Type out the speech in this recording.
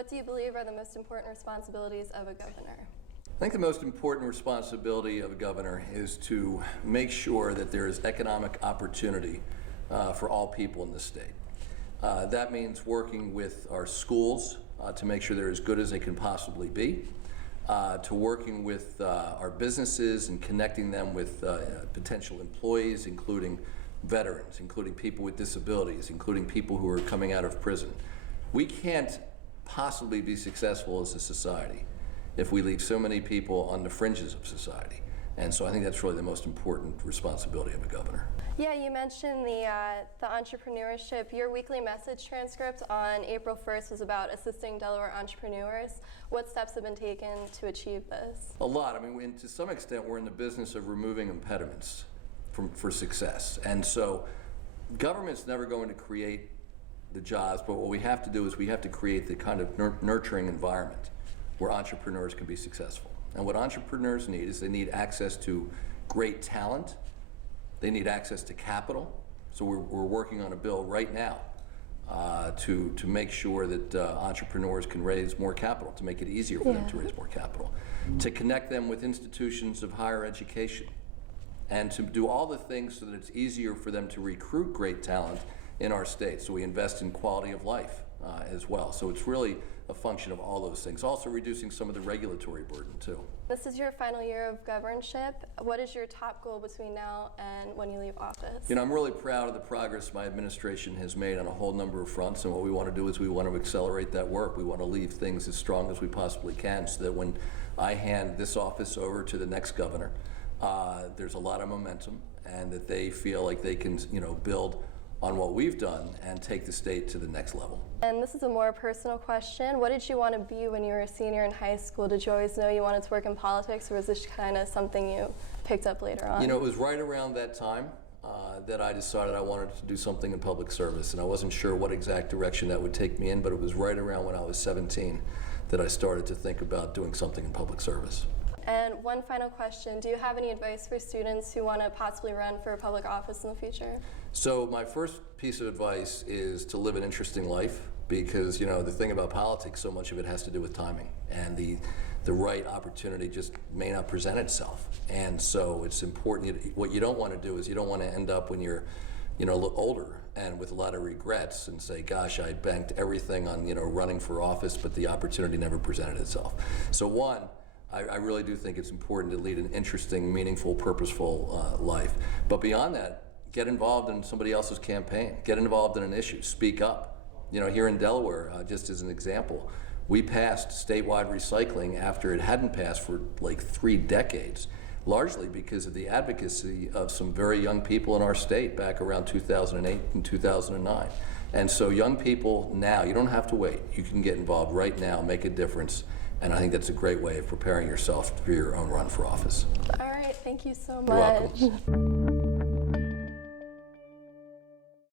What do you believe are the most important responsibilities of a governor? I think the most important responsibility of a governor is to make sure that there is economic opportunity for all people in the state. That means working with our schools to make sure they're as good as they can possibly be, to working with our businesses and connecting them with potential employees, including veterans, including people with disabilities, including people who are coming out of prison. We can't possibly be successful as a society if we leave so many people on the fringes of society. And so I think that's really the most important responsibility of a governor. Yeah, you mentioned the entrepreneurship. Your weekly message transcript on April 1st was about assisting Delaware entrepreneurs. What steps have been taken to achieve this? A lot. I mean, to some extent, we're in the business of removing impediments for success. And so government's never going to create the jobs, but what we have to do is we have to create the kind of nurturing environment where entrepreneurs can be successful. And what entrepreneurs need is they need access to great talent. They need access to capital. So we're working on a bill right now to make sure that entrepreneurs can raise more capital, to make it easier for them to raise more capital, to connect them with institutions of higher education, and to do all the things so that it's easier for them to recruit great talent in our state. So we invest in quality of life as well. So it's really a function of all those things. Also reducing some of the regulatory burden too. This is your final year of governorship. What is your top goal between now and when you leave office? You know, I'm really proud of the progress my administration has made on a whole number of fronts, and what we want to do is we want to accelerate that work. We want to leave things as strong as we possibly can so that when I hand this office over to the next governor, there's a lot of momentum and that they feel like they can, build on what we've done and take the state to the next level. And this is a more personal question. What did you want to be when you were a senior in high school? Did you always know you wanted to work in politics, or was this kind of something you picked up later on? You know, it was right around that time that I decided I wanted to do something in public service, and I wasn't sure what exact direction that would take me in, but it was right around when I was 17 that I started to think about doing something in public service. And one final question, do you have any advice for students who want to possibly run for public office in the future? So my first piece of advice is to live an interesting life, because the thing about politics, so much of it has to do with timing, and the right opportunity just may not present itself. And so it's important. What you don't want to do is you don't want to end up when you're a little older and with a lot of regrets and say, gosh, I banked everything on running for office, but the opportunity never presented itself. So one, I really do think it's important to lead an interesting, meaningful, purposeful life. But beyond that, get involved in somebody else's campaign. Get involved in an issue. Speak up. Here in Delaware, just as an example, we passed statewide recycling after it hadn't passed for like 3 decades, largely because of the advocacy of some very young people in our state back around 2008 and 2009. And so young people now, you don't have to wait. You can get involved right now, make a difference. And I think that's a great way of preparing yourself for your own run for office. All right, thank you so much. You're welcome.